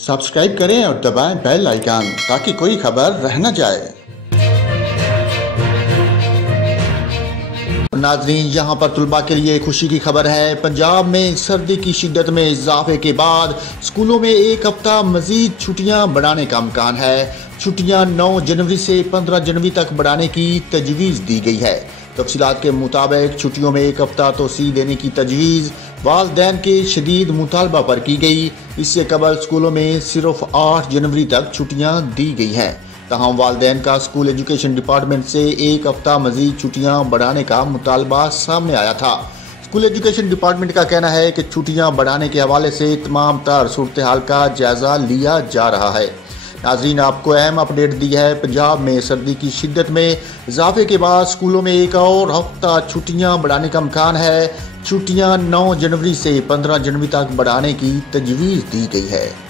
Subscribe करें और दबाएं बेल आइकन ताकि कोई खबर रह न जाए। नाज़रीन, यहाँ पर तुलबा के लिए खुशी की खबर है। पंजाब में सर्दी की शिद्दत में इजाफे के बाद स्कूलों में एक हफ्ता मजीद छुट्टियाँ बढ़ाने का इम्कान है। छुट्टियाँ 9 जनवरी से 15 जनवरी तक बढ़ाने की तजवीज़ दी गई है। तफसीलात के मुताबिक छुट्टियों में एक हफ्ता तोसी देने की तजवीज़ वालिदैन के शदीद मुतालबा पर की गई। इससे कबल स्कूलों में सिर्फ 8 जनवरी तक छुट्टियाँ दी गई हैं। तमाम वालिदैन का स्कूल एजुकेशन डिपार्टमेंट से एक हफ्ता मजीद छुट्टियाँ बढ़ाने का मुतालबा सामने आया था। स्कूल एजुकेशन डिपार्टमेंट का कहना है कि छुट्टियाँ बढ़ाने के हवाले से तमाम तर सूरत हाल का जायजा लिया जा रहा है। नाज़रीन, आपको अहम अपडेट दी है। पंजाब में सर्दी की शिद्दत में इजाफे के बाद स्कूलों में एक और हफ्ता छुट्टियाँ बढ़ाने का इम्कान है। छुट्टियाँ 9 जनवरी से 15 जनवरी तक बढ़ाने की तजवीज़ दी गई है।